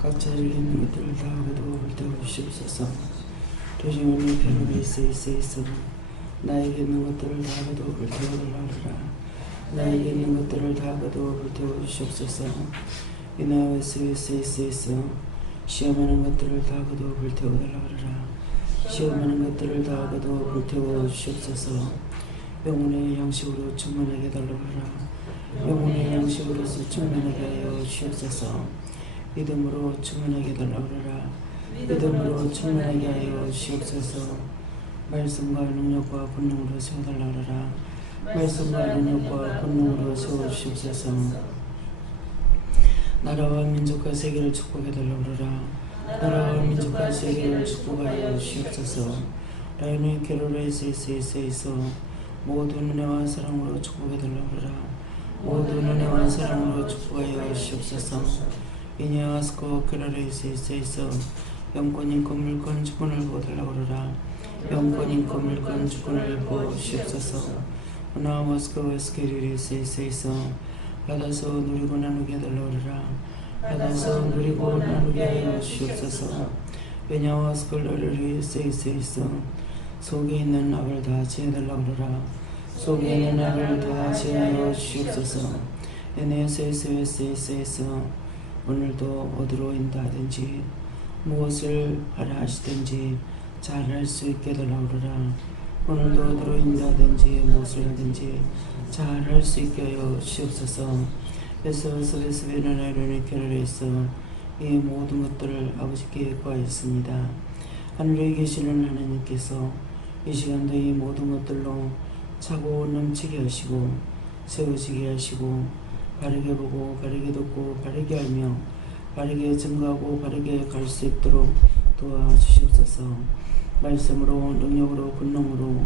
각자 있는 것들을 다 거두어 태우시옵소서. 도시오니 괴로움이 있어 나에게 있는 것들을 다 거두어 태우달라라. 나에게 있는 것들을 다 거두어 태우시옵소서. 이나와스 있어 시험하는 것들을 다 거두어 태우달라라. 시험하는 것들을 다 거두어 태우시옵소서. 영혼의 양식으로 충만하게 달라라. 영혼의 양식으로서 충만하게 하여 주옵소서. 믿음으로 충만하게 달라오라. 믿음으로 충만하게 하여 주옵소서. 말씀과 능력과 권능으로 세워달라오라. 말씀과 능력과 권능으로 세워주옵소서. 나라와 민족과 세계를 축복해 달라오라. 나라와 민족과 세계를 축복하여 주옵소서. 라이노의 게로레이스 있어 모든 은혜와 사랑으로 축복해 달라오라. 모든 은혜와 사랑으로 축복하여 주옵소서. 이니아스코 게로레이스 있어 영권 인권 물권 주권을 보고 달라오라. 영권 인권 물권 주권을 보고 주옵소서. 나와스코 에스케리리스 있어 받아서 누리고 나누게 달라오라. 받아서 누리고 나누게 하여 주옵소서. 베냐와스콜러리스 있어 속에 있는 악을 다 제해달라오라. 속에 있는 악을 다 제하여 주옵소서. 에네스에스 있어 오늘도 어디로 인도하든지 무엇을 하라 하시든지 잘할 수 있게 달라오라. 오늘도 어디로 인도하든지 무엇을 하든지 잘할 수 있게 하여 주옵소서. 베스베스베는 아이론의 결을 있어 이 모든 것들을 아버지께 구하였습니다. 하늘에 계시는 하나님께서 이 시간도 이 모든 것들로 차고 넘치게 하시고 세워지게 하시고 바르게 보고 바르게 듣고 바르게 알며 바르게 증거하고 바르게 갈 수 있도록 도와주시옵소서. 말씀으로 능력으로 권능으로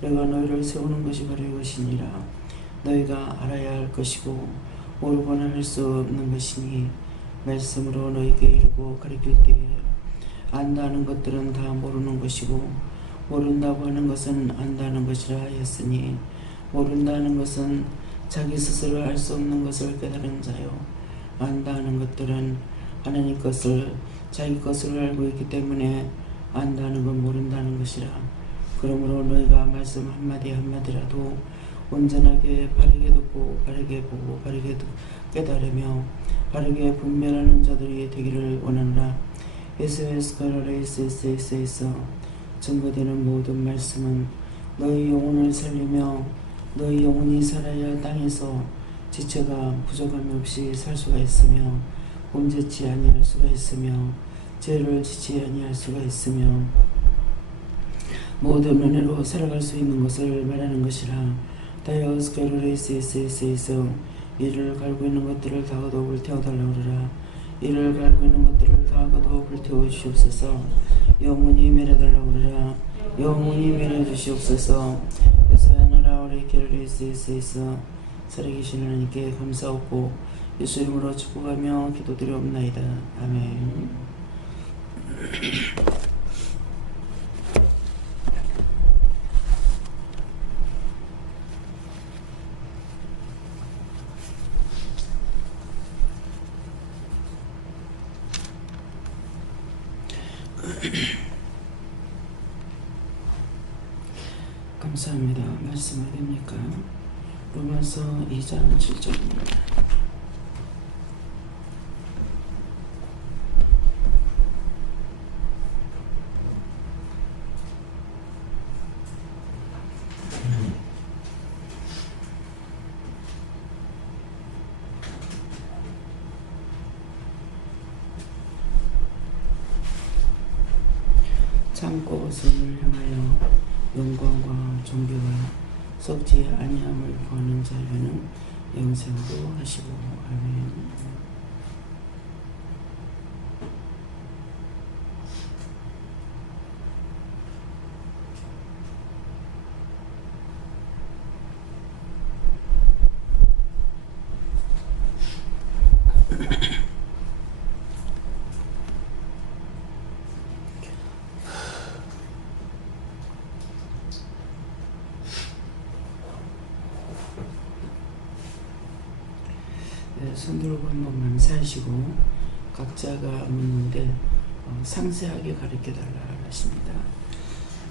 내가 너희를 세우는 것이 바로 이것이니라. 너희가 알아야 할 것이고 모르거나 할 수 없는 것이니 말씀으로 너희에게 이르고 가르칠 때에 안다는 것들은 다 모르는 것이고 모른다고 하는 것은 안다는 것이라 하였으니 모른다는 것은 자기 스스로 알 수 없는 것을 깨달은 자요 안다는 것들은 하나님 것을 자기 것을 알고 있기 때문에 안다는 건 모른다는 것이라. 그러므로 너희가 말씀 한마디 한마디라도 온전하게 바르게 듣고 바르게 보고 바르게 깨달으며 바르게 분별하는 자들이 되기를 원하노라. 에스에스카라레이스에서 증거되는 모든 말씀은 너희 영혼을 살리며 너희 영혼이 살아야 땅에서 지체가 부족함이 없이 살 수가 있으며 범죄치 아니할 수가 있으며 죄를 지지 아니할 수가 있으며 모든 은혜로 살아갈 수 있는 것을 말하는 것이라. 다이어스카르레이스에서 이를 갈고 있는 것들을 다 거두어 불태워달라오라. 이를 갈고 있는 것들을 다 거두어 불태워 주시옵소서. 영원히 매려달라오라. 영원히 매려주시옵소서. 예수야나라오리 게르레이스에서 살아계신 하나님께 감사하고 예수 이름으로 축복하며 기도드리옵나이다. 아멘. 감사합니다. 말씀 어디입니까? 로마서 2장 7절입니다. 참고 선을 향하여 영광과 존귀와 썩지 아니함을 구하는 자에게는 영생도 하시고. 아멘. 손 들고 한 번만 사시고 각자가 묻는데 상세하게 가르쳐달라 하십니다.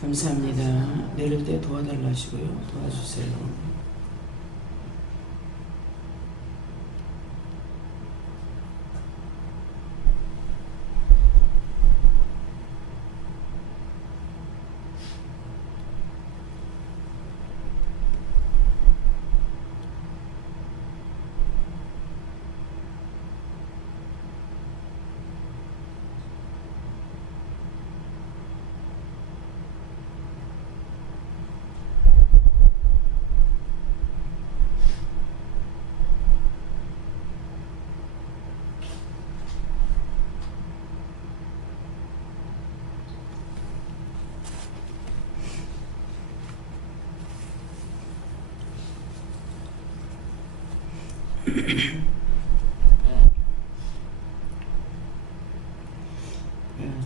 감사합니다. 내릴 때 도와달라 하시고요. 도와주세요.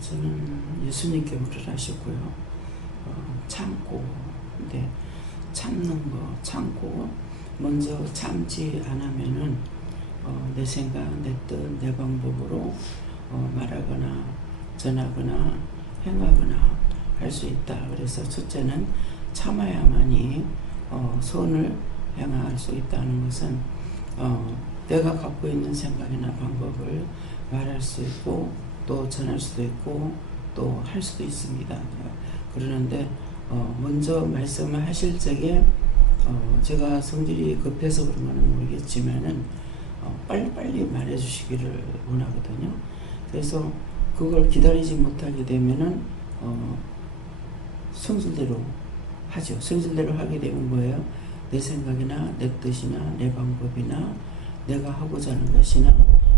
저는 예수님께 물으라셨고요. 참고, 근데 참는 거, 참고 먼저 참지 않으면은 내 생각, 내 뜻, 내 방법으로 말하거나 전하거나 행하거나 할 수 있다. 그래서 첫째는 참아야만이 선을 행할 수 있다는 것은 내가 갖고 있는 생각이나 방법을 말할 수 있고 또 전할 수도 있고 또 할 수도 있습니다. 그러는데 먼저 말씀을 하실 적에 제가 성질이 급해서 그런 거는 모르겠지만은 빨리빨리 말해 주시기를 원하거든요. 그래서 그걸 기다리지 못하게 되면은 성질대로 하죠. 성질대로 하게 되면 뭐예요? 내 생각이나 내 뜻이나 내 방법이나 내가 하고자 하는 것이나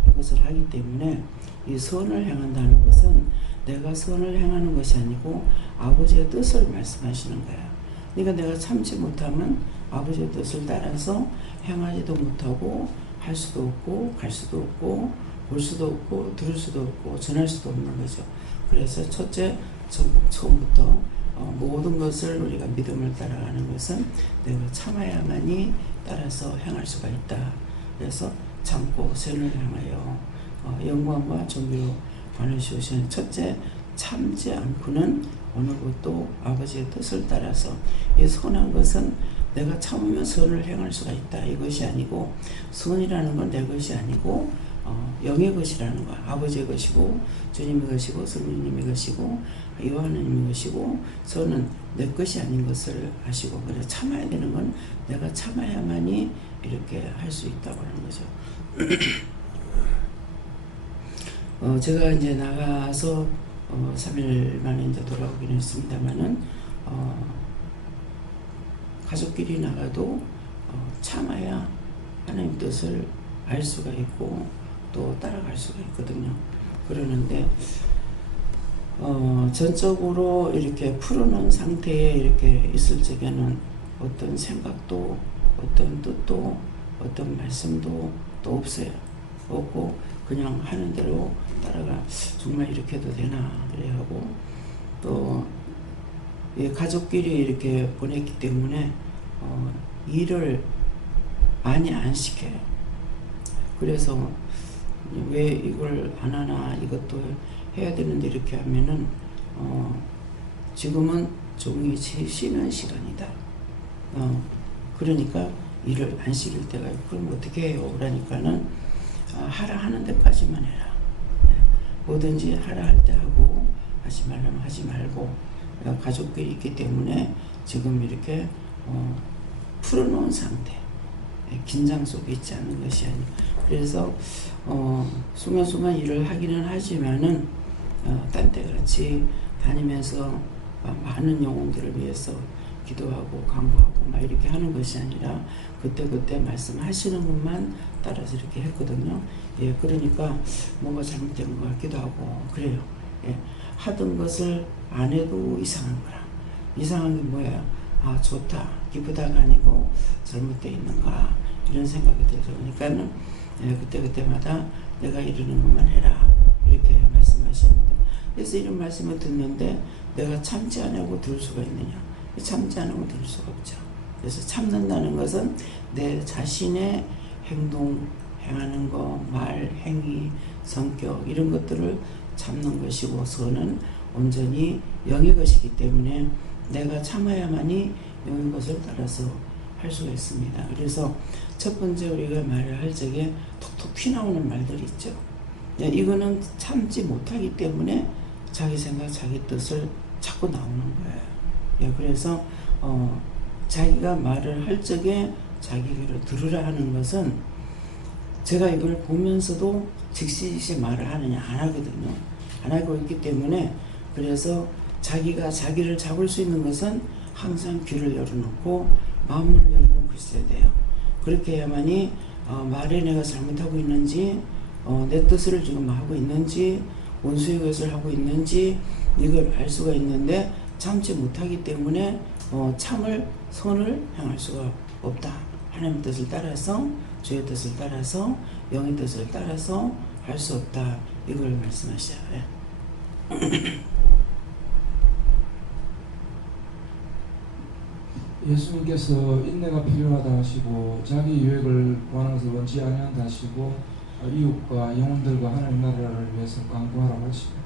이것을 하기 때문에 이 선을 행한다는 것은 내가 선을 행하는 것이 아니고 아버지의 뜻을 말씀하시는 거야. 그러니까 내가 참지 못하면 아버지의 뜻을 따라서 행하지도 못하고 할 수도 없고 갈 수도 없고 볼 수도 없고 들을 수도 없고 전할 수도 없는 거죠. 그래서 첫째, 처음부터 모든 것을 우리가 믿음을 따라가는 것은 내가 참아야만이 따라서 행할 수가 있다. 그래서 참고 선을 향하여 영광과 존귀로 관을 씌우시는 첫째, 참지 않고는 어느 것도 아버지의 뜻을 따라서 이 선한 것은 내가 참으면 선을 행할 수가 있다. 이것이 아니고 선이라는 건 내 것이 아니고 영의 것이라는 거야. 아버지의 것이고 주님의 것이고 성령님의 것이고 이와 하나님의 것이고 선은 내 것이 아닌 것을 아시고 그래 참아야 되는 건 내가 참아야만이 이렇게 할 수 있다고 하는 거죠. 제가 이제 나가서 3일 만에 이제 돌아오기는 했습니다만은 가족끼리 나가도 참아야 하나님 뜻을 알 수가 있고 또 따라갈 수가 있거든요. 그러는데 전적으로 이렇게 풀어놓은 상태에 이렇게 있을 적에는 어떤 생각도 어떤 뜻도 어떤 말씀도 또 없어요. 없고 그냥 하는 대로 따라가 정말 이렇게 해도 되나 그래 하고 또 가족끼리 이렇게 보냈기 때문에 일을 많이 안 시켜요. 그래서 왜 이걸 안 하나 이것도 해야 되는데 이렇게 하면은 지금은 종이 쉬는 시간이다. 그러니까 일을 안 시킬 때가 있고 그럼 어떻게 해요? 그러니까는 하라 하는 데까지만 해라. 뭐든지 하라 할 때 하고 하지 말라면 하지 말고 가족끼리 있기 때문에 지금 이렇게 풀어놓은 상태 긴장 속에 있지 않는 것이 아니고 그래서 순간순간 일을 하기는 하지만은 딴 때같이 다니면서 많은 영혼들을 위해서 기도하고 강구하고 막 이렇게 하는 것이 아니라 그때 말씀하시는 것만 따라서 이렇게 했거든요. 예, 그러니까 뭔가 잘못된 것 같기도 하고 그래요. 예, 하던 것을 안 해도 이상한 거라. 이상한 게 뭐야? 아 좋다, 기쁘다가 아니고 잘못되어 있는가 이런 생각이 들어서 그러니까는 예, 그때마다 내가 이러는 것만 해라 이렇게 말씀하시는데 그래서 이런 말씀을 듣는데 내가 참지 않고 들을 수가 있느냐? 참지 않으면 들을 수가 없죠. 그래서 참는다는 것은 내 자신의 행동, 행하는 거, 말, 행위, 성격 이런 것들을 참는 것이고 선은 온전히 영의 것이기 때문에 내가 참아야만이 영의 것을 따라서 할 수가 있습니다. 그래서 첫 번째 우리가 말을 할 적에 톡톡 튀나오는 말들이 있죠. 이거는 참지 못하기 때문에 자기 생각, 자기 뜻을 자꾸 나오는 거예요. 그래서 자기가 말을 할 적에 자기 귀로 들으라 하는 것은 제가 이걸 보면서도 즉시 말을 하느냐 안 하거든요. 안 하고 있기 때문에 그래서 자기가 자기를 잡을 수 있는 것은 항상 귀를 열어놓고 마음을 열어놓고 있어야 돼요. 그렇게 해야만이 말에 내가 잘못하고 있는지 내 뜻을 지금 하고 있는지 원수의 것을 하고 있는지 이걸 알 수가 있는데 참지 못하기 때문에 선을 행할 수가 없다. 하나님의 뜻을 따라서 주의 뜻을 따라서 영의 뜻을 따라서 할 수 없다. 이걸 말씀하셔요. 예수님께서 인내가 필요하다 하시고 자기 유익을 구하는 것을 원치 아니한다 하시고 이웃과 영혼들과 하나님 나라를 위해서 강구하라고 하십니다.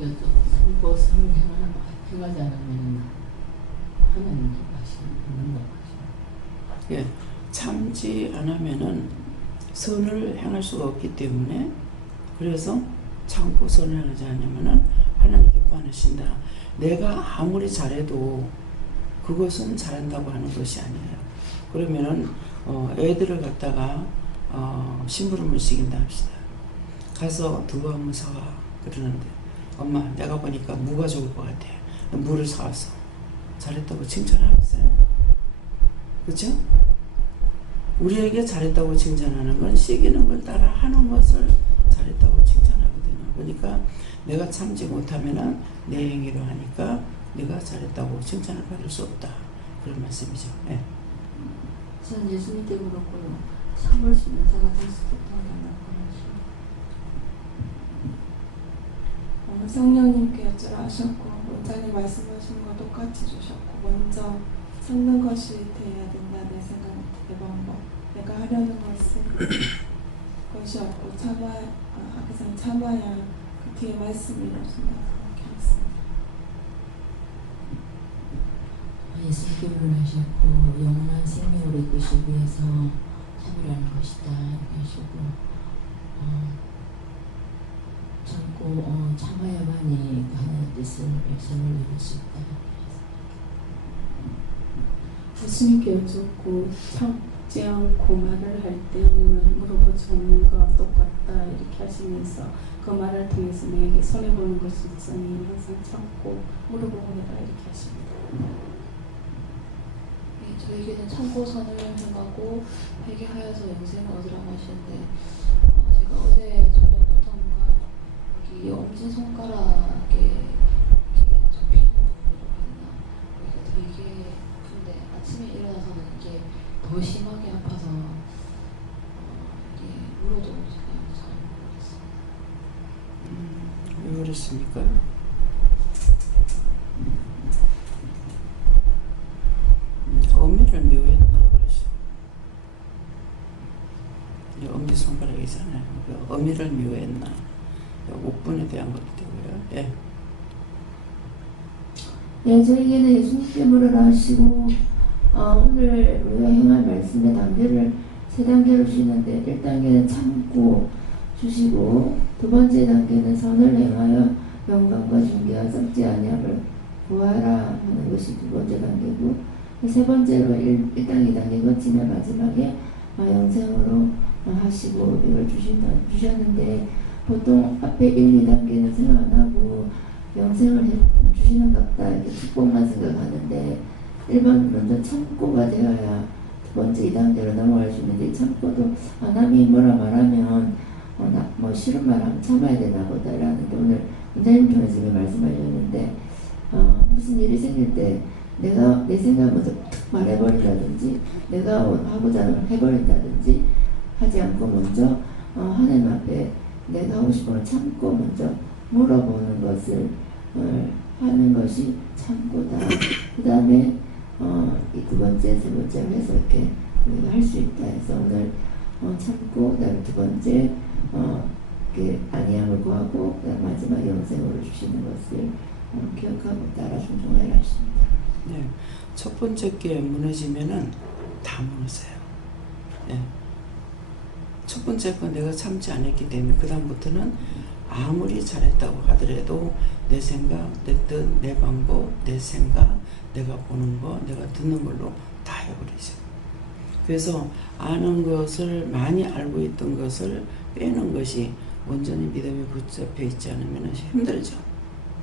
선고 선을 행하지 않으면 하나님 기뻐하시는 예, 참지 않으면은 선을 행할 수가 없기 때문에 그래서 참고 선을 행하지 않으면은 하나님 기뻐하신다. 내가 아무리 잘해도 그것은 잘한다고 하는 것이 아니에요. 그러면은 애들을 갖다가 심부름을 시킨다 합시다. 가서 두부 한번 사와 그러는데 엄마 내가 보니까 무가 좋을 것 같아. 무를 사왔어. 잘했다고 칭찬하겠어요? 그렇죠? 우리에게 잘했다고 칭찬하는 건 시키는 걸 따라 하는 것을 잘했다고 칭찬하거든요. 그러니까 내가 참지 못하면은 내 행위로 하니까 네가 잘했다고 칭찬을 받을 수 없다. 그런 말씀이죠. 네. 저는 예수님께 그렇고요. 참을 수 있는 자가 될 수 없다고 성령님께 여쭈라 하셨고 원장님 말씀하신 거 똑같이 주셨고 먼저 참는 것이 돼야 된다. 내 생각, 내 방법, 내가 하려는 것이 없고 항상 참아야 그 뒤에 말씀이 이루어진다. 그렇게 하겠습니다. 예수님께로 하셨고 영원한 생명을 이끄시기 위해서 참으라는 것이다 하시고 참고 참아야만이 하나님의 뜻을 백성을 이룰 수 있다. 예수님께 여쭙고 참지 않고 말을 할 때는 물어보지 않는 것과 똑같다 이렇게 하시면서 그 말을 통해서 내게 손해보는 것이 있으니 항상 참고 물어보고 해라 이렇게 하십니다. 저에게는 참고 선을 행하고 회개하여서 영생을 얻으라고 하시는데 제가 어제 저녁부터인가 여기 엄지손가락에 이렇게 접히는 부분이라고 해야 되나 여기가 되게 아픈데 아침에 일어나서는 이게 더 심하게 아파서 이게 물어도 제가 잘 모르겠어요. 왜 그랬습니까? 어미를 미워했나 그러죠. 엄지손가락이잖아요. 어미를 미워했나. 옥분에 대한 것도 되고요. 예. 네, 저에게는 예수님께 물으라 하시고 오늘 우리가 행할 말씀의 단계를 세 단계로 주시는데 1단계는 참고 주시고 두 번째 단계는 선을 행하여 영광과 존귀와 썩지 아니함을 구하라 하는 것이 두 번째 단계고 세 번째로 1단계, 2단계 거치면 마지막에 영생으로 하시고 이걸 주셨는데 보통 앞에 1, 2단계는 생각 안 하고 영생을 주시는 것 같다 이렇게 축복만 생각하는데 1번 먼저 참고가 되어야 두 번째 2단계로 넘어갈 수 있는데 참고도 남이 뭐라 말하면 뭐 싫은 말 하면 참아야 되나 보다라는 게 오늘 원장님 통해서 말씀하셨는데 무슨 일이 생길 때 내가 내 생각을 먼저 툭 말해버린다든지 내가 하고자 하는 걸 해버린다든지 하지 않고 먼저 하나님 앞에 내가 하고 싶은 걸 참고 먼저 물어보는 것을 하는 것이 참고다. 그 다음에 이 두 번째, 세 번째를 해서 이렇게 우리가 할 수 있다 해서 오늘 참고 그다음 두 번째 안위함을 구하고 그다음 마지막 영생으로 주시는 것을 기억하고 따라 순종하라 하십니다. 네. 첫 번째 게 무너지면은 다 무너져요. 네. 첫 번째 거 내가 참지 않았기 때문에 그 다음부터는 아무리 잘했다고 하더라도 내 생각, 내 뜻, 내 방법, 내 생각, 내가 보는 거, 내가 듣는 걸로 다 해버리죠. 그래서 아는 것을 많이 알고 있던 것을 빼는 것이 온전히 믿음이 붙잡혀 있지 않으면 힘들죠.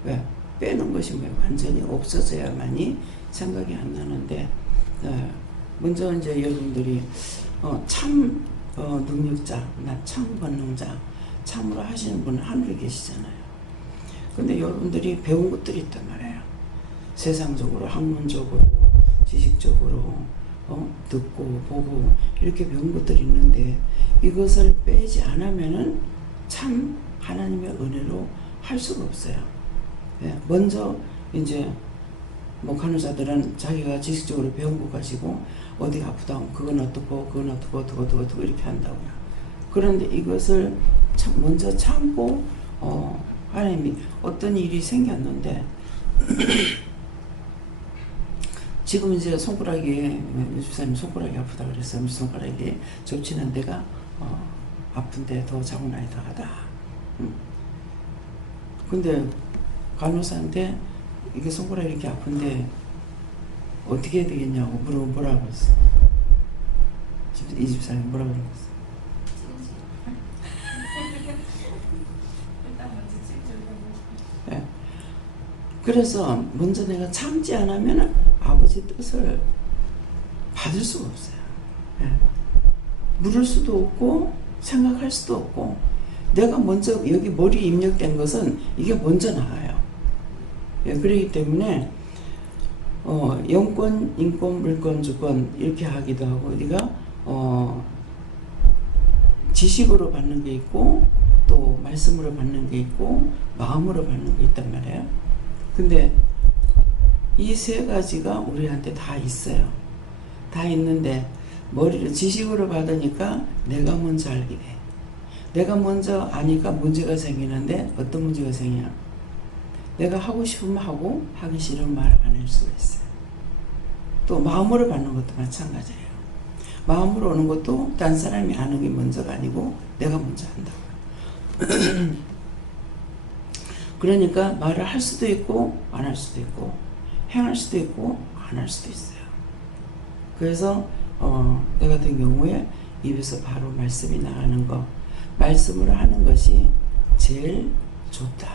왜? 빼는 것이 완전히 없어져야만이 생각이 안 나는데 먼저 이제 여러분들이 참 능력자, 참 권능자, 참으로 하시는 분은 하늘에 계시잖아요. 근데 여러분들이 배운 것들이 있단 말이에요. 세상적으로, 학문적으로, 지식적으로 듣고 보고 이렇게 배운 것들이 있는데 이것을 빼지 않으면은 참 하나님의 은혜로 할 수가 없어요. 예, 먼저 이제 간호사들은 자기가 지식적으로 배운 거 가지고 어디 아프다 그건 어떻고 그건 어떻고 이렇게 한다고요. 그런데 이것을 먼저 참고 하나님이 어떤 일이 생겼는데 지금 이제 손가락이 유집사님 손가락이 아프다 그래서 손가락이 접치는 데가 아픈데 더 자국난이 더 하다. 근데 간호사한테 이게 손가락이 이렇게 아픈데 어떻게 해야 되겠냐고 물어보면 뭐라고 했어? 이 집사님 뭐라고 그랬어? 네. 그래서 먼저 내가 참지 않으면 아버지 뜻을 받을 수가 없어요. 네. 물을 수도 없고 생각할 수도 없고 내가 먼저 여기 머리에 입력된 것은 이게 먼저 나와요. 예, 그렇기 때문에 영권, 인권, 물권, 주권 이렇게 하기도 하고 우리가 지식으로 받는 게 있고 또 말씀으로 받는 게 있고 마음으로 받는 게 있단 말이에요. 근데 이 세 가지가 우리한테 다 있어요. 다 있는데 머리를 지식으로 받으니까 내가 먼저 알게 돼. 내가 먼저 아니까 문제가 생기는데 어떤 문제가 생기냐? 내가 하고 싶으면 하고 하기 싫으면 말 안 할 수가 있어요. 또 마음으로 받는 것도 마찬가지예요. 마음으로 오는 것도 딴 사람이 아는 게 먼저가 아니고 내가 먼저 한다고요. 그러니까 말을 할 수도 있고 안 할 수도 있고 행할 수도 있고 안 할 수도 있어요. 그래서 내 같은 경우에 입에서 바로 말씀이 나가는 거 말씀으로 하는 것이 제일 좋다.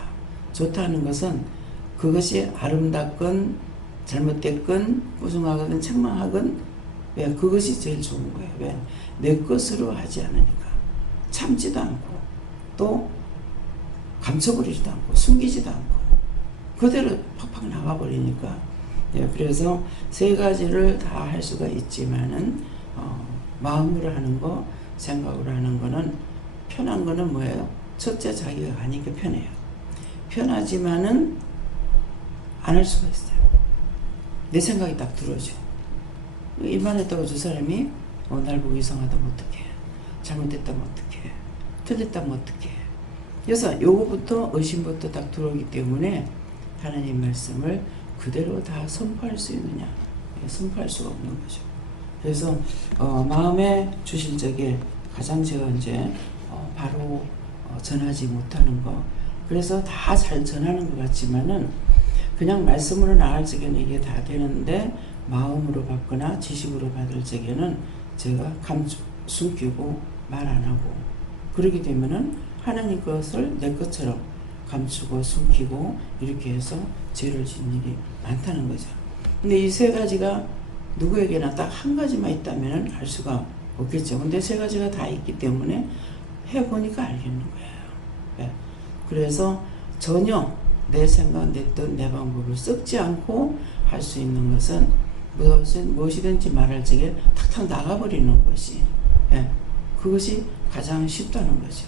좋다는 것은 그것이 아름답건 잘못됐건 부정하건 책망하건 왜 그것이 제일 좋은 거예요. 왜? 내 것으로 하지 않으니까 참지도 않고 또 감춰버리지도 않고 숨기지도 않고 그대로 팍팍 나가버리니까 예, 그래서 세 가지를 다 할 수가 있지만은 마음으로 하는 거 생각으로 하는 거는 편한 거는 뭐예요? 첫째 자기가 하니까 편해요. 편하지만은 안 할 수가 있어요. 내 생각이 딱 들어오죠. 일만 했다고 저 사람이 날 보고 이상하다면 어떡해. 잘못됐다면 어떡해. 틀렸다면 어떡해. 그래서 요거부터 의심부터 딱 들어오기 때문에 하나님 말씀을 그대로 다 선포할 수 있느냐. 선포할 수가 없는 거죠. 그래서 마음에 주실 적에 가장 제가 이제 바로 전하지 못하는 거. 그래서 다 잘 전하는 것 같지만은 그냥 말씀으로 나갈 적에는 이게 다 되는데 마음으로 받거나 지식으로 받을 적에는 제가 숨기고 말 안 하고 그러게 되면은 하나님 것을 내 것처럼 감추고 숨기고 이렇게 해서 죄를 짓는 일이 많다는 거죠. 근데 이 세 가지가 누구에게나 딱 한 가지만 있다면 알 수가 없겠죠. 근데 세 가지가 다 있기 때문에 해보니까 알겠는 거예요. 네. 그래서 전혀 내 생각, 내 뜻, 내 방법을 썩지 않고 할 수 있는 것은 무엇이든지 말할 적에 탁탁 나가버리는 것이 그것이 가장 쉽다는 거죠.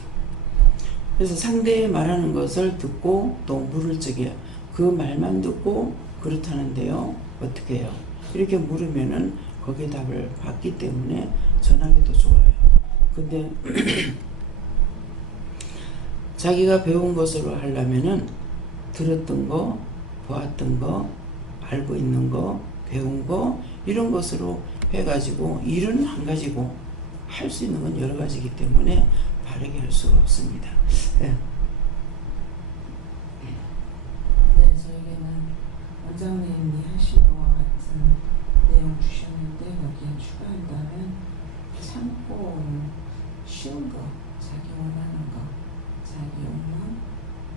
그래서 상대의 말하는 것을 듣고 또 물을 적에 그 말만 듣고 그렇다는데요. 어떻게 해요? 이렇게 물으면은 거기에 답을 받기 때문에 전하기도 좋아요. 근데 자기가 배운 것으로 하려면은 들었던 거, 보았던 거, 알고 있는 거, 배운 거 이런 것으로 해가지고 일은 한 가지고 할 수 있는 건 여러 가지이기 때문에 바르게 할 수가 없습니다. 네. 네, 저에게는 원장님이 하신 거와 같은 내용 주셨는데 거기에 추가한다면 참고 쉬운 거, 자기 원하는 거, 자기 욕망,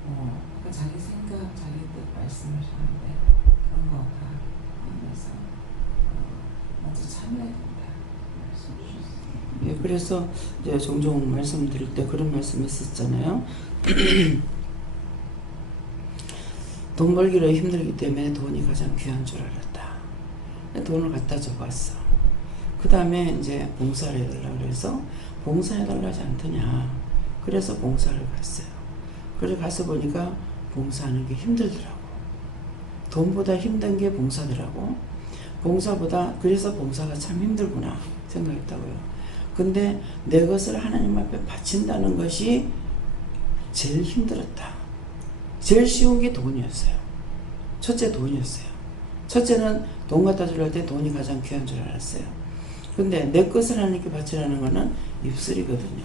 그러니까 자기 생각, 자기 뜻 말씀하셨는데 그런 거 다 하면서 먼저 참아야 된다 말씀 주셨어요. 예, 그래서 이제 종종 말씀드릴 때 그런 말씀 했었잖아요. 돈 벌기로 힘들기 때문에 돈이 가장 귀한 줄 알았다. 돈을 갖다 줘봤어. 그 다음에 이제 봉사를 해달라고 그래서 봉사해달라고 하지 않더냐. 그래서 봉사를 갔어요. 그래서 가서 보니까 봉사하는 게 힘들더라고. 돈보다 힘든 게 봉사더라고. 봉사보다 그래서 봉사가 참 힘들구나 생각했다고요. 근데 내 것을 하나님 앞에 바친다는 것이 제일 힘들었다. 제일 쉬운 게 돈이었어요. 첫째 돈이었어요. 첫째는 돈 갖다 주려 때 돈이 가장 귀한 줄 알았어요. 근데 내 것을 하나님께 바치라는 거는 입술이거든요.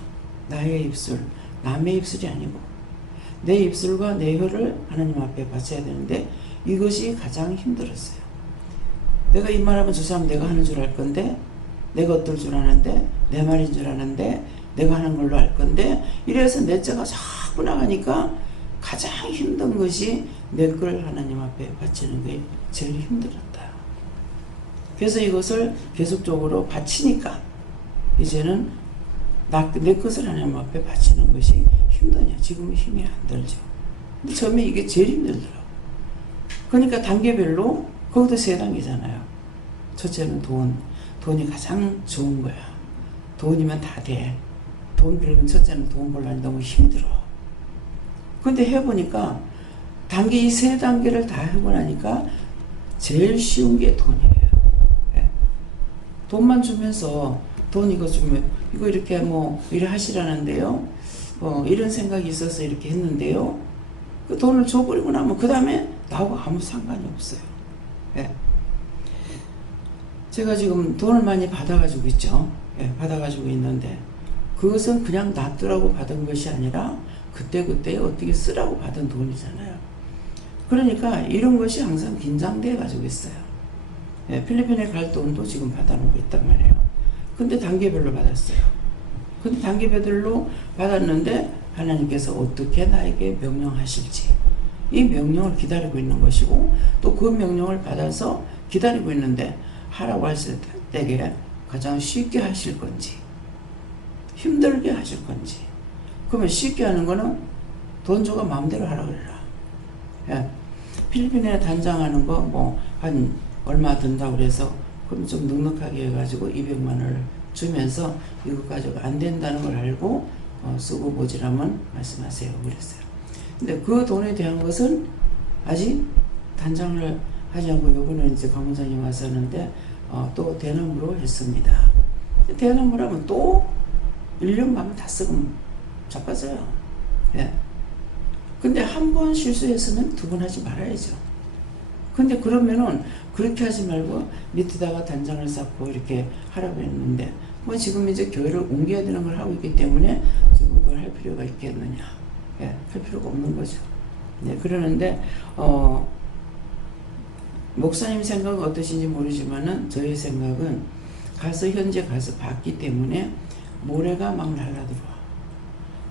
나의 입술, 남의 입술이 아니고 내 입술과 내 혀를 하나님 앞에 바쳐야 되는데 이것이 가장 힘들었어요. 내가 이 말하면 저 사람 내가 하는 줄 알 건데 내가 어떨 줄 아는데 내 말인 줄 아는데 내가 하는 걸로 알 건데 이래서 넷째가 자꾸 나가니까 가장 힘든 것이 내 걸 하나님 앞에 바치는 게 제일 힘들었다. 그래서 이것을 계속적으로 바치니까 이제는 내 것을 하나님 앞에 바치는 것이 힘드냐. 지금은 힘이 안 들죠. 근데 처음에 이게 제일 힘들더라고. 그러니까 단계별로 거기도 3단계잖아요. 첫째는 돈이 가장 좋은 거야. 돈이면 다 돼. 돈 빌면 첫째는 돈 벌려니 너무 힘들어. 근데 해보니까 단계 이 3단계를 다 해보고 나니까 제일 쉬운 게 돈이에요. 네. 돈만 주면서 돈 이거 주면 이거 이렇게 이래 하시라는데요. 이런 생각이 있어서 이렇게 했는데요. 그 돈을 줘버리고 나면 그 다음에 나하고 아무 상관이 없어요. 네. 제가 지금 돈을 많이 받아가지고 있죠. 네, 받아가지고 있는데 그것은 그냥 놔두라고 받은 것이 아니라 그때그때 어떻게 쓰라고 받은 돈이잖아요. 그러니까 이런 것이 항상 긴장돼 가지고 있어요. 네, 필리핀에 갈 돈도 지금 받아놓고 있단 말이에요. 근데 단계별로 받았어요. 근데 단계별로 받았는데 하나님께서 어떻게 나에게 명령하실지 이 명령을 기다리고 있는 것이고 또 그 명령을 받아서 기다리고 있는데 하라고 했을 때에 가장 쉽게 하실 건지 힘들게 하실 건지. 그러면 쉽게 하는 거는 돈 줘가 마음대로 하라 그래라. 예. 필리핀에 단장하는 거 한 얼마 든다고 그래서 그럼 좀 넉넉하게 해가지고 200만 원을 주면서 이것 가지고 안 된다는 걸 알고 쓰고 모지라면 말씀하세요 그랬어요. 근데 그 돈에 대한 것은 아직 단장을 하지 않고 요번에 이제 강원장님 와서 하는데 또 대나무로 했습니다. 대나무로 하면 또 1년 가면 다 쓰고 자빠져요. 예. 근데 한 번 실수했으면 2번 하지 말아야죠. 근데 그러면은 그렇게 하지 말고 밑에다가 단장을 쌓고 이렇게 하라고 했는데 지금 이제 교회를 옮겨야 되는 걸 하고 있기 때문에 지금 그걸 할 필요가 있겠느냐. 예, 할 필요가 없는 거죠. 네, 그러는데 목사님 생각은 어떠신지 모르지만은 저의 생각은 현재 가서 봤기 때문에 모래가 막 날라들어와.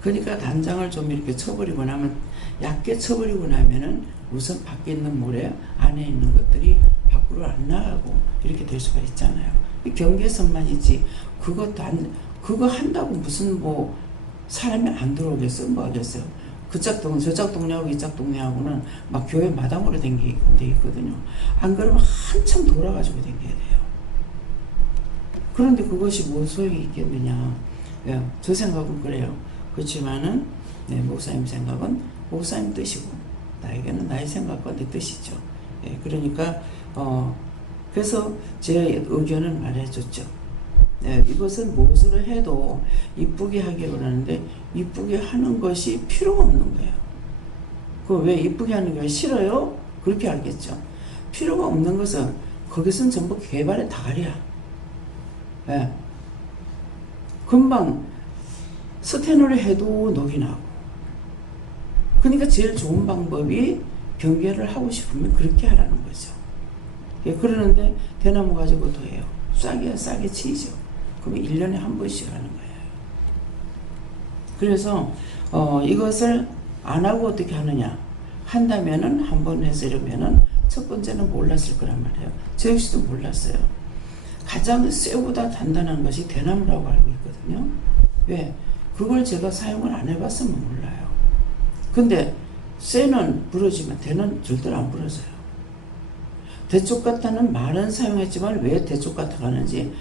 그러니까 단장을 좀 이렇게 쳐버리고 나면 얕게 쳐버리고 나면은 우선 밖에 있는 모래 안에 있는 것들이 밖으로 안 나가고 이렇게 될 수가 있잖아요. 경계선만이지 그거 한다고 무슨 사람이 안 들어오겠어요? 뭐 하겠어요? 저쪽 동네하고 이쪽 동네하고는 막 교회 마당으로 돼 있거든요. 안 그러면 한참 돌아가지고 댕겨야 돼요. 그런데 그것이 뭐 소용이 있겠느냐. 예, 저 생각은 그래요. 그렇지만은 목사님 생각은 목사님 뜻이고 나에게는 나의 생각과 내 뜻이죠. 예, 그러니까 그래서 제 의견을 말해줬죠. 네, 이것은 무엇을 해도 이쁘게 하기를 원하는데 이쁘게 하는 것이 필요가 없는 거예요. 그 왜 이쁘게 하는 게 싫어요? 그렇게 알겠죠. 필요가 없는 것은 거기선 전부 개발의 다리야. 네. 금방 스테노를 해도 녹이 나고. 그러니까 제일 좋은 방법이 경계를 하고 싶으면 그렇게 하라는 거죠. 예, 그러는데 대나무 가지고 더 해요. 싸게 치죠. 그러면 1년에 한 번씩 하는 거예요. 그래서 이것을 안 하고 어떻게 하느냐 한다면은 한 번 해서 이러면은 첫 번째는 몰랐을 거란 말이에요. 저 역시도 몰랐어요. 가장 쇠보다 단단한 것이 대나무라고 알고 있거든요. 왜? 그걸 제가 사용을 안 해봤으면 몰라요. 근데 쇠는 부러지면 대는 절대로 안 부러져요. 대쪽가타는 말은 사용했지만 왜 대쪽가타가 하는지,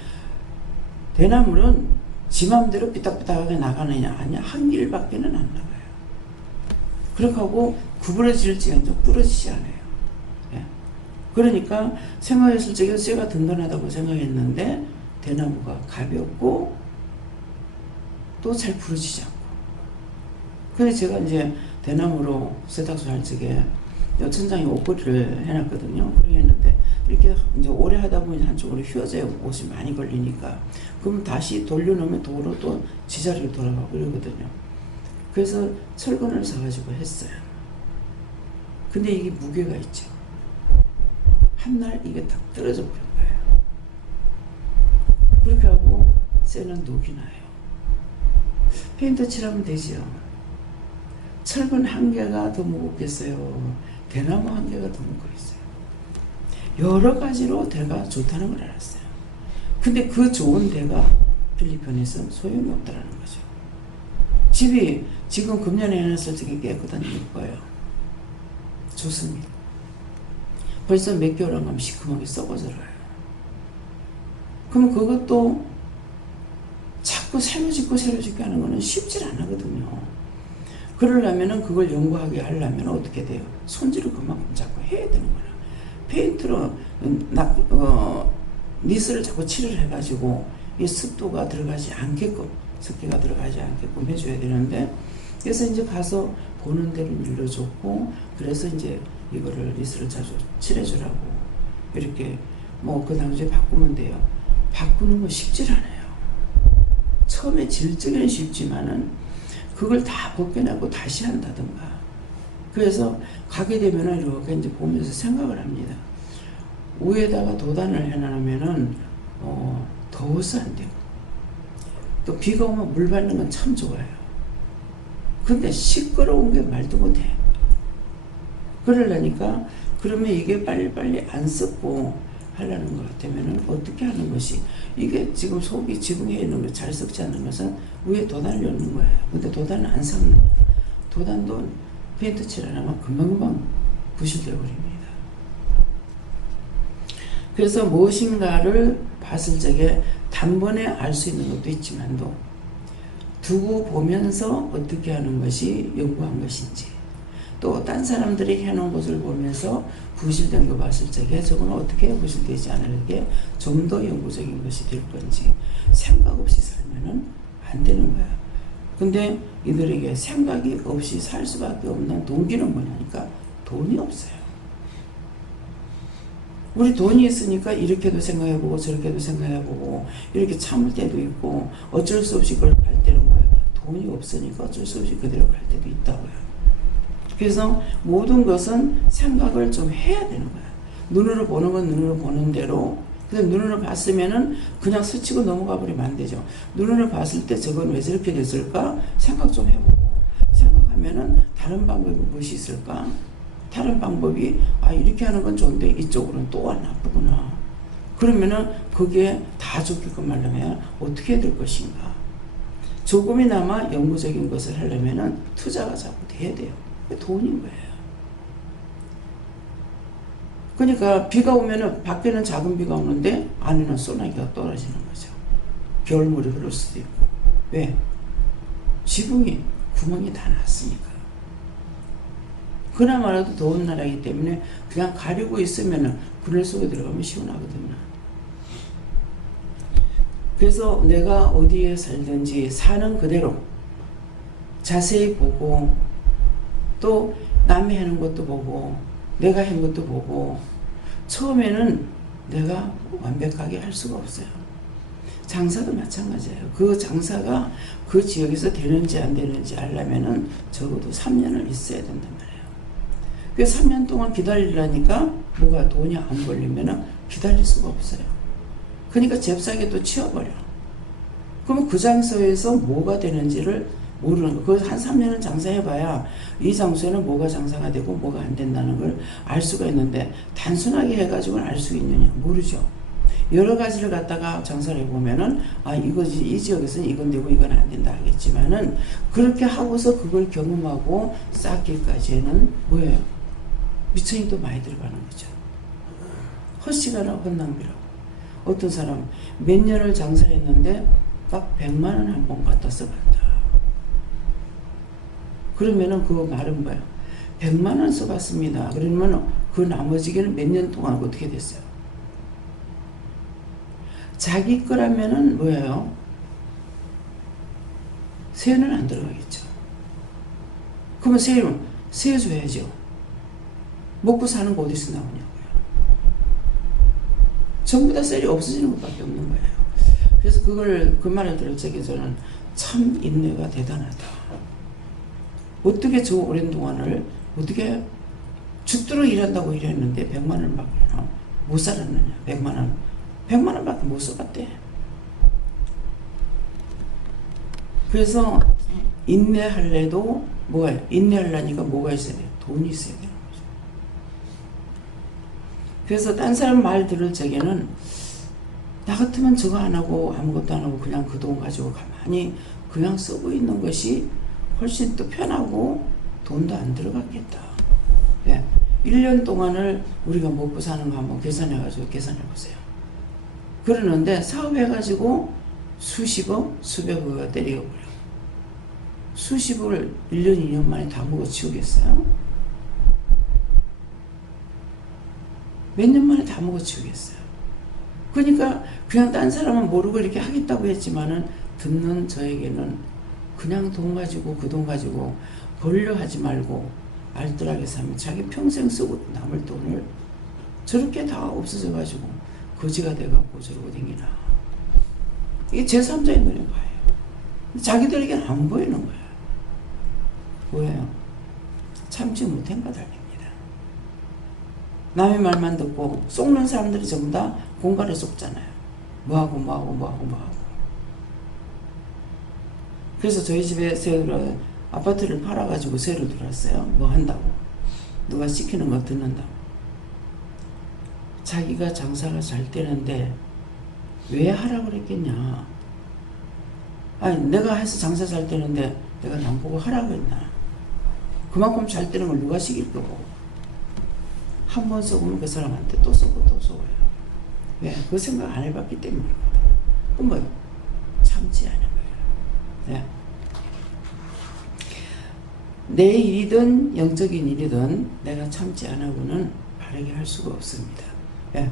대나무는 지 맘대로 삐딱삐딱하게 나가느냐? 아니야. 한 길밖에는 안 나가요. 그렇게 하고 구부러질지언정 부러지지 않아요. 예. 그러니까 생각했을 적에 쇠가 든든하다고 생각했는데 대나무가 가볍고 또 잘 부러지지 않고. 그래서 제가 이제 대나무로 세탁소 할 적에 천장에 옷걸이를 해놨거든요. 그렇게 했는데 이렇게 이제 오래 하다 보면 한쪽으로 휘어져야 옷이 많이 걸리니까 그럼 다시 돌려놓으면 도로 또 제자리로 돌아가고 이러거든요. 그래서 철근을 사가지고 했어요. 근데 이게 무게가 있죠. 한날 이게 딱 떨어져 버린 거예요. 그렇게 하고 쇠는 녹이 나요. 페인트 칠하면 되지요. 철근 한 개가 더 무겁겠어요. 대나무 한 개가 더 무겁겠어요. 여러 가지로 대가 좋다는 걸 알았어요. 근데 그 좋은 대가 필리핀에서는 소용이 없다는 거죠. 집이 지금 금년에 해놨을 적에 깨끗한 예뻐요. 좋습니다. 벌써 몇 개월 안 가면 시커멓게 썩어져요. 그럼 그것도 자꾸 새로 짓고 하는 거는 쉽지 않거든요. 그러려면은 그걸 연구하게 하려면 어떻게 돼요? 손질을 그만큼 자꾸 해야 되는 거야. 페인트로 니스를 자꾸 칠을 해가지고 이 습도가 들어가지 않게끔, 습기가 들어가지 않게끔 해줘야 되는데, 그래서 이제 가서 보는 대로 늘려줬고, 그래서 이제 이거를 니스를 자주 칠해주라고 이렇게 뭐 그 당시에 바꾸면 돼요. 바꾸는 거 쉽질 않아요. 처음에 질적에는 쉽지만은 그걸 다 벗겨내고 다시 한다든가. 그래서 가게 되면은 이렇게 이제 보면서 생각을 합니다. 위에다가 도단을 해놓으면은 더워서 안 되고, 또 비가 오면 물 받는 건 참 좋아요. 근데 시끄러운 게 말도 못해. 그러려니까 그러면 이게 빨리빨리 안 썩고 하려는 것 같으면은 어떻게 하는 것이, 이게 지금 속이 지붕에 있는 거 잘 썩지 않는 것은 위에 도단을 넣는 거예요. 근데 도단은 안 썩느냐? 도단도 페인트 칠 안 하면 금방금방 부실되어 버립니다. 그래서 무엇인가를 봤을 적에 단번에 알 수 있는 것도 있지만도 두고 보면서 어떻게 하는 것이 연구한 것인지, 또 딴 사람들이 해놓은 것을 보면서 부실된 거 봤을 적에 저거는 어떻게 부실되지 않을게 좀 더 연구적인 것이 될 건지, 생각 없이 살면은 안 되는 거야. 근데 이들에게 생각이 없이 살 수밖에 없는 동기는 뭐냐니까 돈이 없어요. 우리 돈이 있으니까 이렇게도 생각해보고 저렇게도 생각해보고 이렇게 참을 때도 있고 어쩔 수 없이 그걸 갈 때는 거예요. 돈이 없으니까 어쩔 수 없이 그대로 갈 때도 있다고요. 그래서 모든 것은 생각을 좀 해야 되는 거야. 눈으로 보는 건 눈으로 보는 대로. 그래서 눈으로 봤으면은 그냥 스치고 넘어가 버리면 안 되죠. 눈으로 봤을 때 저건 왜 저렇게 됐을까? 생각 좀 해보고. 생각하면은 다른 방법이 무엇이 있을까? 다른 방법이, 이렇게 하는 건 좋은데 이쪽으로는 또 안 나쁘구나. 그러면은 거기에 다 좋게끔 하려면 어떻게 해야 될 것인가? 조금이나마 연구적인 것을 하려면은 투자가 자꾸 돼야 돼요. 돈인 거예요. 그러니까 비가 오면은 밖에는 작은 비가 오는데 안에는 소나기가 떨어지는 거죠. 겨울물이 흐를 수도 있고. 왜? 지붕이 구멍이 다 났으니까. 그나마라도 더운 나라이기 때문에 그냥 가리고 있으면 그늘 속에 들어가면 시원하거든요. 그래서 내가 어디에 살든지 사는 그대로 자세히 보고 또 남이 하는 것도 보고 내가 한 것도 보고 처음에는 내가 완벽하게 할 수가 없어요. 장사도 마찬가지예요. 그 장사가 그 지역에서 되는지 안 되는지 알려면은 적어도 3년을 있어야 된단 말이에요. 그 3년 동안 기다리려니까 뭐가 돈이 안 벌리면은 기다릴 수가 없어요. 그러니까 잽싸게 또 치워버려. 그러면 그 장소에서 뭐가 되는지를 모르는 거. 그 한 3년은 장사해봐야 이 장소에는 뭐가 장사가 되고 뭐가 안 된다는 걸 알 수가 있는데 단순하게 해가지고는 알 수 있느냐? 모르죠. 여러 가지를 갖다가 장사를 해보면은 이거지, 이 지역에서는 이건 되고 이건 안 된다 하겠지만은 그렇게 하고서 그걸 경험하고 쌓기까지는 뭐예요? 미천이 또 많이 들어가는 거죠. 헛시간을 헛낭비라고. 어떤 사람 몇 년을 장사했는데 딱 100만 원 한 번 갖다 써봤다. 그러면은 그 말은 뭐야? 100만 원 써봤습니다. 그러면 그 나머지게는 몇 년 동안 어떻게 됐어요? 자기 거라면은 뭐예요? 세는 안 들어가겠죠. 그러면 세 줘야죠. 먹고 사는 거 어디서 나오냐고요. 전부 다 셀이 없어지는 것밖에 없는 거예요. 그래서 그 말을 들을 적에 저는 참 인내가 대단하다. 어떻게 저 오랜 동안을 어떻게 죽도록 일한다고 일했는데 100만 원밖에 못 살았느냐. 100만 원. 100만 원밖에 못 써봤대. 그래서 인내할래도 뭐예요? 인내하려니까 뭐가 있어야 돼요? 돈이 있어야 되는 거죠. 그래서 딴 사람 말 들을 적에는 나 같으면 저거 안 하고 아무것도 안 하고 그냥 그 돈 가지고 가만히 그냥 쓰고 있는 것이 훨씬 또 편하고 돈도 안 들어갔겠다. 네. 1년 동안을 우리가 먹고 사는 거 한번 계산해가지고 계산해보세요. 그러는데 사업해가지고 수십억, 수백억을 때려버려. 수십억을 1년, 2년 만에 다 먹어치우겠어요? 몇 년 만에 다 먹어치우겠어요? 그러니까 그냥 딴 사람은 모르고 이렇게 하겠다고 했지만은 듣는 저에게는 그냥 돈 가지고 그 돈 가지고 벌려 하지 말고 알뜰하게 사면 자기 평생 쓰고 남을 돈을 저렇게 다 없어져가지고 거지가 돼갖고 저러고 댕기나. 이게 제3자의 눈에 봐요. 자기들에게는 안 보이는 거예요. 뭐예요? 참지 못한 까닭입니다. 남의 말만 듣고 속는 사람들이 전부 다 공갈에 속잖아요. 뭐하고. 그래서 저희 집에 새로 아파트를 팔아가지고 새로 들어왔어요. 뭐 한다고. 누가 시키는 거 듣는다고. 자기가 장사가 잘 되는데 왜 하라고 그랬겠냐. 아니 내가 해서 장사 잘 되는데 내가 남보고 하라고 했나. 그만큼 잘 되는 걸 누가 시킬 거고. 한 번 속으면 그 사람한테 또 속고 또 속어요. 왜? 그 생각 안 해봤기 때문에 그럼 뭐예요? 참지 않은 거예요. 네. 내 일이든 영적인 일이든 내가 참지 않고는 바르게 할 수가 없습니다. 예.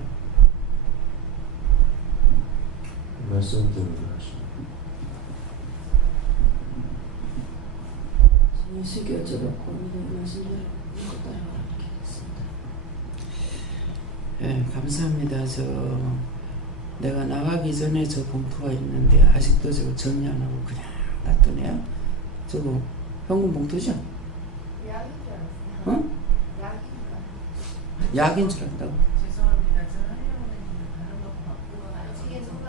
말씀대로 하시죠. 저는 수기 여쭤봤고 오늘 말씀대로 따라가게 됐습니다. 예, 감사합니다. 내가 나가기 전에 저 봉투가 있는데 아직도 저거 정리 안 하고 그냥 놔두네요. 저거 현금 봉투죠? 약인 줄 알았어요. 응? 약인 줄 안다고? 죄송합니다. 저는 하려고 했는데 다른 거 바꾸고 나중에 누가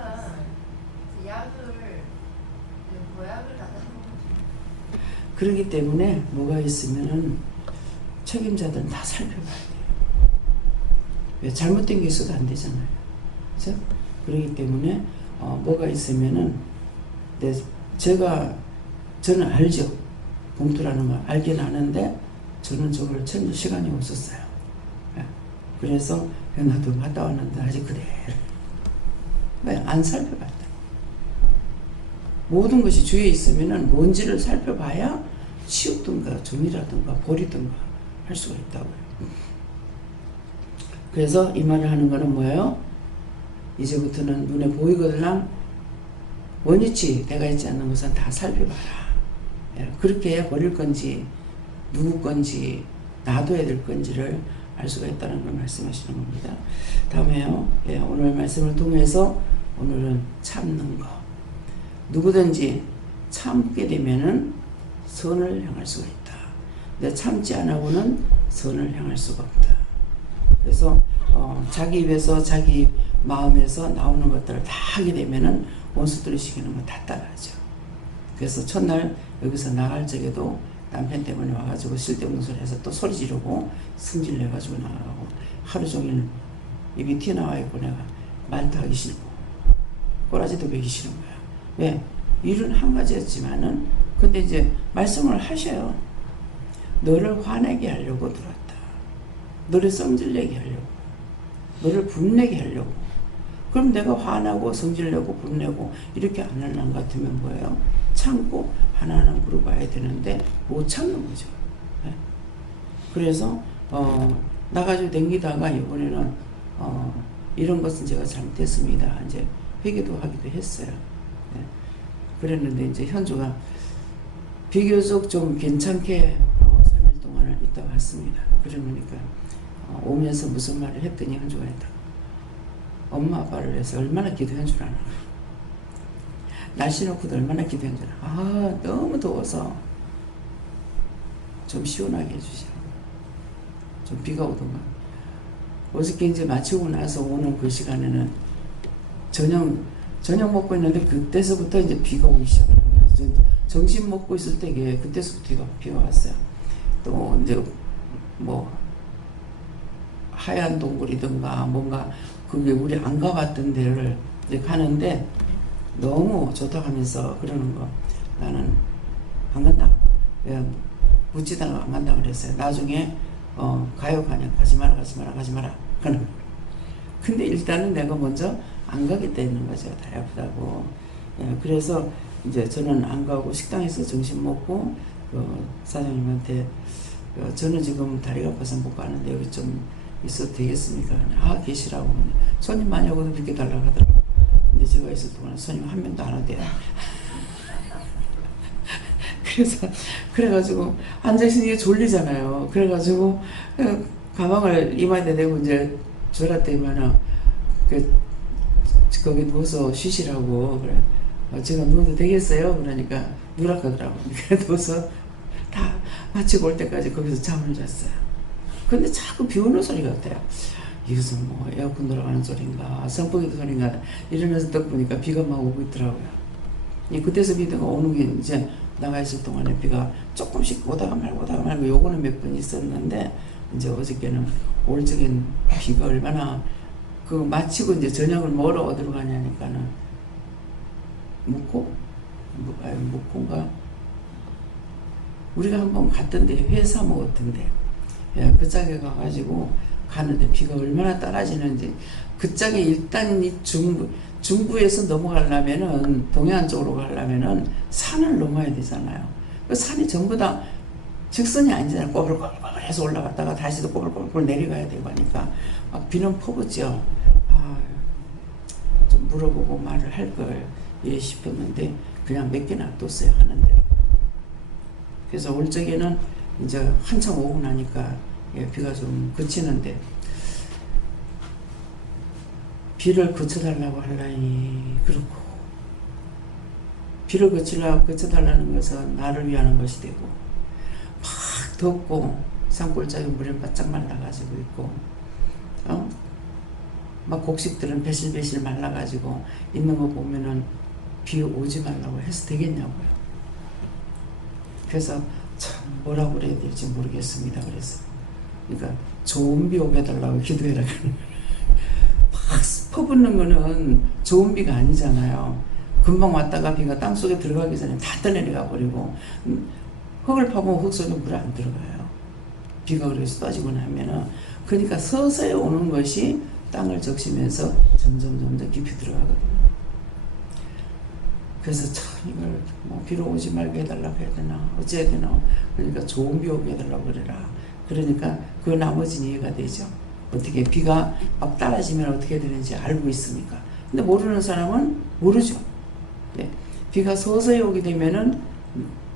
약을 보약을 갖다 놓은 그렇기 때문에 뭐가 있으면은 책임자들은 다 살펴봐야 돼요. 왜 잘못된 게 있어도 안 되잖아요. 그죠? 그렇기 때문에 뭐가 있으면은 저는 알죠. 봉투라는 걸 알긴 아는데 저는 저걸 찾는 시간이 없었어요. 그래서 나도 갔다 왔는데 아직 그대로 왜 안 살펴봤다. 모든 것이 주위에 있으면은 뭔지를 살펴봐야 치우든가 종이라든가 버리든가 할 수가 있다고요. 그래서 이 말을 하는 거는 뭐예요? 이제부터는 눈에 보이거들랑 원위치 내가 있지 않는 것은 다 살펴봐라. 예, 그렇게 버릴 건지 누구 건지 놔둬야 될 건지를 알 수가 있다는 걸 말씀하시는 겁니다. 다음에요. 예, 오늘 말씀을 통해서 오늘은 참는 거. 누구든지 참게 되면은 선을 향할 수가 있다. 근데 참지 않고는 선을 향할 수가 없다. 그래서 자기 입에서 자기 마음에서 나오는 것들을 다 하게 되면은 원수들이 시키는 건 다 따라하죠. 그래서 첫날 여기서 나갈 적에도 남편 때문에 와가지고 쓸데없는 소리 해서 또 소리 지르고 승질 내가지고 나가고 하루 종일 입이 튀어나와 있고 내가 말도 하기 싫고 꼬라지도 베기 싫은 거야. 왜? 일은 한 가지였지만은 근데 이제 말씀을 하셔요. 너를 화내게 하려고 들었다. 너를 성질내게 하려고. 너를 분내게 하려고. 그럼 내가 화나고 성질내고 분내고 이렇게 안 하려는 것 같으면 뭐예요? 참고 하나하나 물어봐야 되는데 못 참는 거죠. 네? 그래서 나가지고 댕기다가 이번에는 이런 것은 제가 잘못했습니다. 이제 회개도 하기도 했어요. 네? 그랬는데 이제 현주가 비교적 좀 괜찮게 3일 동안을 있다 왔습니다. 그러니까 오면서 무슨 말을 했더니 현주가 했다고. 엄마 아빠를 위해서 얼마나 기도한 줄 아나. 날씨 놓고도 얼마나 기도한 줄 아나. 아 너무 더워서 좀 시원하게 해주시라고. 좀 비가 오던가. 어저께 이제 마치고 나서 오는 그 시간에는 저녁 먹고 있는데 그때서부터 이제 비가 오기 시작하는 거예요. 점심 먹고 있을 때에 그때서부터 비가 왔어요. 또 이제 뭐 하얀 동굴이든가 뭔가 그게 우리 안 가봤던 데를 이제 가는데 너무 좋다 하면서 그러는 거. 나는 안 간다. 묻지다가 안 간다 그랬어요. 나중에 가요 가냐 가지 마라 하는. 근데 일단은 내가 먼저 안 가겠다는 거죠. 다리 아프다고. 예, 그래서 이제 저는 안 가고 식당에서 점심 먹고 사장님한테 저는 지금 다리가 아파서 못 가는데 여기 좀 있어도 되겠습니까? 아 계시라고. 손님 많이 오거든 비켜달라고 하더라고. 근데 제가 있을 동안 손님 한 명도 안 오대요. 그래가지고 앉아있으니 졸리잖아요. 그래가지고 가방을 이마에 대고 이제 졸았더니만은 거기 누워서 쉬시라고 그래. 제가 누워도 되겠어요? 그러니까 누락하더라고. 그래 누워서 다 마치고 올 때까지 거기서 잠을 잤어요. 근데 자꾸 비 오는 소리 같아요. 이것은 뭐 에어컨 돌아가는 소리인가 선풍기 소리인가 이러면서 딱 보니까 비가 막 오고 있더라고요. 그때서 비가 오는 게 이제 나가 있을 동안에 비가 조금씩 오다가 말고 요거는 몇 번 있었는데 이제 어저께는 올 적엔 비가 얼마나 마치고 이제 저녁을 먹으러 어디로 가냐니까는 묵고인가 우리가 한번 갔던데 회사 먹었던데 예, 그 짝에 가가지고 가는데 비가 얼마나 떨어지는지 그 짝에 일단 이 중부에서 넘어가려면은 동해안 쪽으로 가려면은 산을 넘어야 되잖아요. 그 산이 전부 다 직선이 아니잖아요. 꼬불꼬불 해서 올라갔다가 다시 또 꼬불꼬불 내려가야 되고 하니까 막 비는 퍼붓죠. 좀 물어보고 말을 할 걸 이래 싶었는데 그냥 몇 개 놔뒀어요. 하는 대로. 그래서 올 적에는 이제 한참 오고 나니까 비가 좀 그치는데 비를 그쳐달라고 하려니 그렇고 비를 그쳐달라는 것은 나를 위하는 것이 되고 막 덥고 산골짜기 물에 바짝 말라가지고 있고 막 곡식들은 배실배실 말라가지고 있는 거 보면은 비 오지 말라고 해서 되겠냐고요. 그래서 참 뭐라고 그래야 될지 모르겠습니다. 그래서 그러니까 좋은 비 오게 해달라고 기도해라 그러는 거예요. 막 퍼붓는 거는 좋은 비가 아니잖아요. 금방 왔다가 비가 땅속에 들어가기 전에 다 떠내려가 버리고 흙을 파보면 흙 속에 물이 안 들어가요. 비가 그래서 떠지고 나면은 그러니까 서서히 오는 것이 땅을 적시면서 점점 깊이 들어가거든요. 그래서 참 이걸 뭐 비로 오지 말게 해달라고 해야 되나 어찌해야 되나 그러니까 좋은 비 오게 해달라고 그래라 그러니까 그 나머지는 이해가 되죠. 어떻게 비가 막 떨어지면 어떻게 되는지 알고 있으니까. 근데 모르는 사람은 모르죠. 네. 비가 서서히 오게 되면은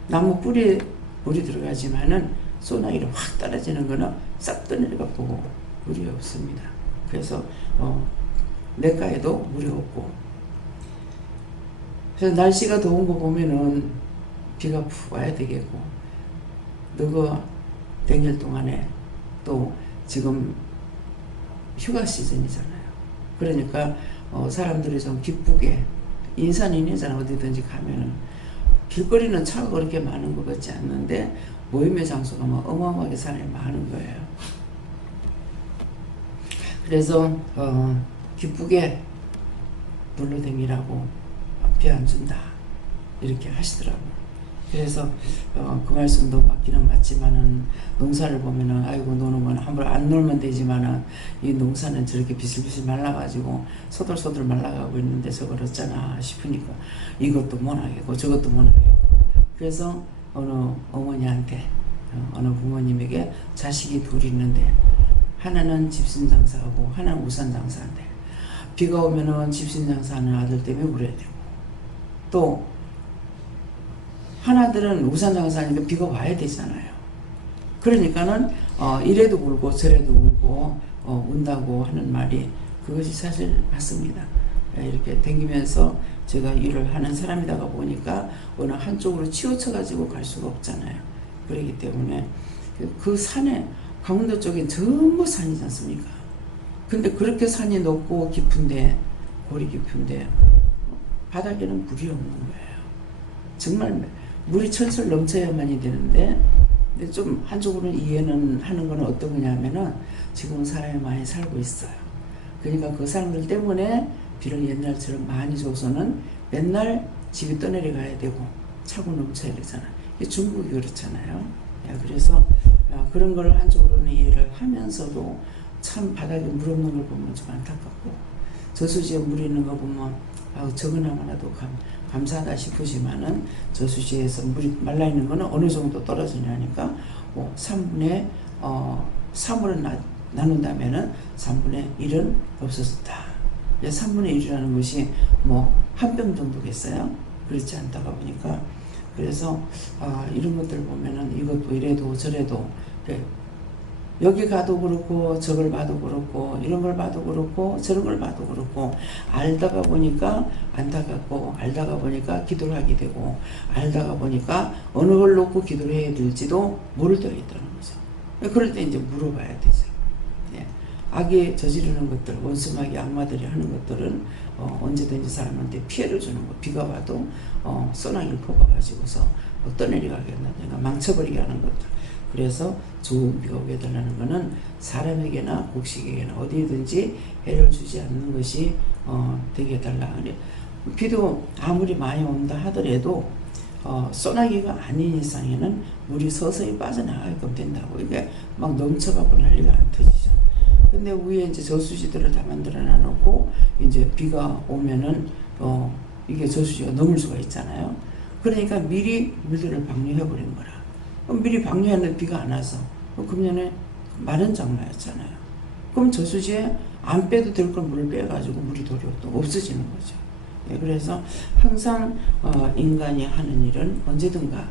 나무 뿌리에 물이 들어가지만은 소나기로 확 떨어지는 거는 싹 떠내려가 보고 물이 없습니다. 그래서 내과에도 물이 없고. 그래서 날씨가 더운 거 보면은 비가 푹 와야 되겠고, 너가 댕길 동안에 또 지금 휴가 시즌이잖아요. 그러니까 사람들이 좀 기쁘게 인산인해잖아. 어디든지 가면은 길거리는 차가 그렇게 많은 것 같지 않는데 모임의 장소가 막 어마어마하게 사람이 많은 거예요. 그래서 기쁘게 놀러 다니라고 비 안 준다 이렇게 하시더라고요. 그래서 그 말씀도 맞기는 맞지만은 농사를 보면은 아이고 노는 건 함부로 안 놀면 되지만은 이 농사는 저렇게 비슬비슬 말라가지고 소들소들 말라가고 있는데 저걸 어쩌나 싶으니까 이것도 못하겠고 저것도 못하겠고. 그래서 어느 어머니한테 어느 부모님에게 자식이 둘이 있는데 하나는 집신장사하고 하나는 우산장사인데 비가 오면은 집신장사하는 아들 때문에 울어야 되고 또 하나들은 우산장사하니까 비가 와야 되잖아요. 그러니까는 이래도 울고 저래도 울고 운다고 하는 말이 그것이 사실 맞습니다. 이렇게 댕기면서 제가 일을 하는 사람이다가 보니까 어느 한쪽으로 치우쳐 가지고 갈 수가 없잖아요. 그렇기 때문에 그 산에 강원도 쪽에 전부 산이지 않습니까? 근데 그렇게 산이 높고 깊은데 골이 깊은데 바닥에는 물이 없는 거예요. 정말 물이 철철 넘쳐야만이 되는데 근데 좀 한쪽으로는 이해는 하는 건 어떤 거냐면은 지금은 사람이 많이 살고 있어요. 그러니까 그 사람들 때문에 비를 옛날처럼 많이 줘서는 맨날 집이 떠내려가야 되고 차고 넘쳐야 되잖아요. 중국이 그렇잖아요. 그래서 그런 걸 한쪽으로는 이해를 하면서도 참 바닥에 물 없는 걸 보면 좀 안타깝고 저수지에 물 있는 거 보면 저거나마나도 감사하다 싶으지만은 저수지에서 물이 말라있는 거는 어느 정도 떨어지냐니까 3분의 3으로 나눈다면은 3분의 1은 없어졌다. 3분의 1이라는 것이 한 뼘 정도겠어요? 그렇지 않다가 보니까 그래서 이런 것들 보면은 이것도 이래도 저래도 여기 가도 그렇고 저걸 봐도 그렇고 이런 걸 봐도 그렇고 저런 걸 봐도 그렇고 알다가 보니까 안타깝고 알다가 보니까 기도를 하게 되고 알다가 보니까 어느 걸 놓고 기도를 해야 될지도 모를 때가 있다는 거죠. 그럴 때 이제 물어봐야 되죠. 악이 저지르는 것들, 원수마귀 악마들이 하는 것들은 언제든지 사람한테 피해를 주는 거. 비가 와도 소나기를 뽑아가지고서 떠내려가게 한다든가 망쳐버리게 하는 것들. 그래서 좋은 비가 오게 해달라는 것은 사람에게나 곡식에게나 어디든지 해를 주지 않는 것이 되게 해달라. 비도 아무리 많이 온다 하더라도 소나기가 아닌 이상에는 물이 서서히 빠져나가게끔 된다고. 이게 막 넘쳐갖고 난리가 안 터지죠. 근데 위에 이제 저수지들을 다 만들어 놔놓고 이제 비가 오면은 이게 저수지가 넘을 수가 있잖아요. 그러니까 미리 물들을 방류해 버린 거라. 그럼 미리 방류했는데 비가 안 와서 금년에 마른 장마였잖아요. 그럼 저수지에 안 빼도 될 걸 물을 빼가지고 물이 도리어 또 없어지는 거죠. 그래서 항상 인간이 하는 일은 언제든가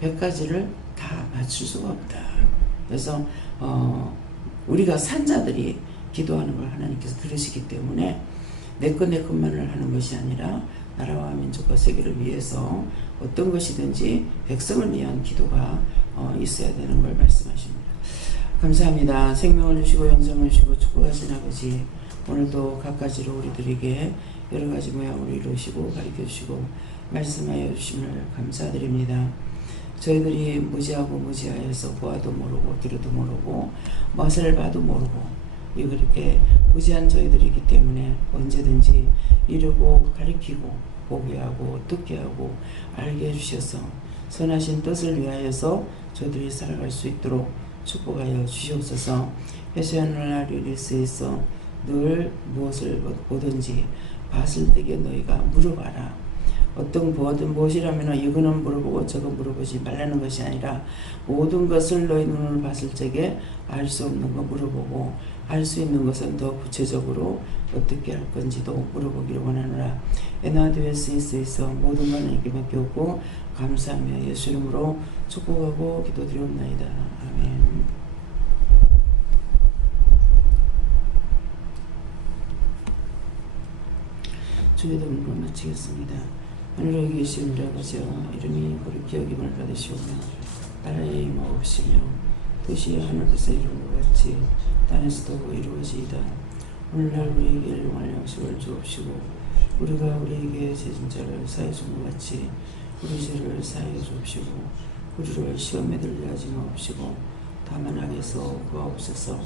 100가지를 다 맞출 수가 없다. 그래서 우리가 산자들이 기도하는 걸 하나님께서 들으시기 때문에 내 것만을 하는 것이 아니라 나라와 민족과 세계를 위해서 어떤 것이든지 백성을 위한 기도가 있어야 되는 걸 말씀하십니다. 감사합니다. 생명을 주시고 영생을 주시고 축복하신 아버지, 오늘도 각가지로 우리들에게 여러 가지 모양으로 이루시고 가르쳐 주시고 말씀하여 주심을 감사드립니다. 저희들이 무지하고 무지하여서 보아도 모르고 들어도 모르고 맛을 봐도 모르고 이렇게 무지한 저희들이기 때문에 언제든지 이루고 가리키고 보게 하고 듣게 하고 알게 해주셔서 선하신 뜻을 위하여서 저희들이 살아갈 수 있도록 축복하여 주시옵소서. 회개하는 날 일일세에서 늘 무엇을 보든지 봤을 때에 너희가 물어봐라. 어떤 무엇이라면 이거는 물어보고 저거 물어보지 말라는 것이 아니라 모든 것을 너희 눈으로 봤을 적에 알 수 없는 거 물어보고 알 수 있는 것은 더 구체적으로 어떻게 할 건지도 물어보기를 원하노라. 에나드웨스에서 모든 걸 하나님께 맡겼고 감사하며 예수 이름으로 축복하고 기도드리옵나이다. 아멘. 주의 이름으로 마치겠습니다. 하늘에 계신 우리 아버지여, 이름이 거룩히 여김을 받으시오며 나라의 임하옵시며 뜻이 하늘에서 이루는 것 같이 땅에서도 이루어지이다. 오늘날 우리에게 일용할 양식을 주옵시고 우리가 우리에게 죄진 자를 사하여 준 것 같이 우리 죄를 사하여 주옵시고 우리를 시험에 들게 하지 마옵시고 다만 악에서 구하옵소서.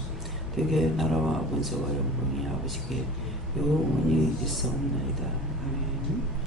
되게 나라와 권세와 영광이 아버지께 영원히 있사옵나이다. 아멘.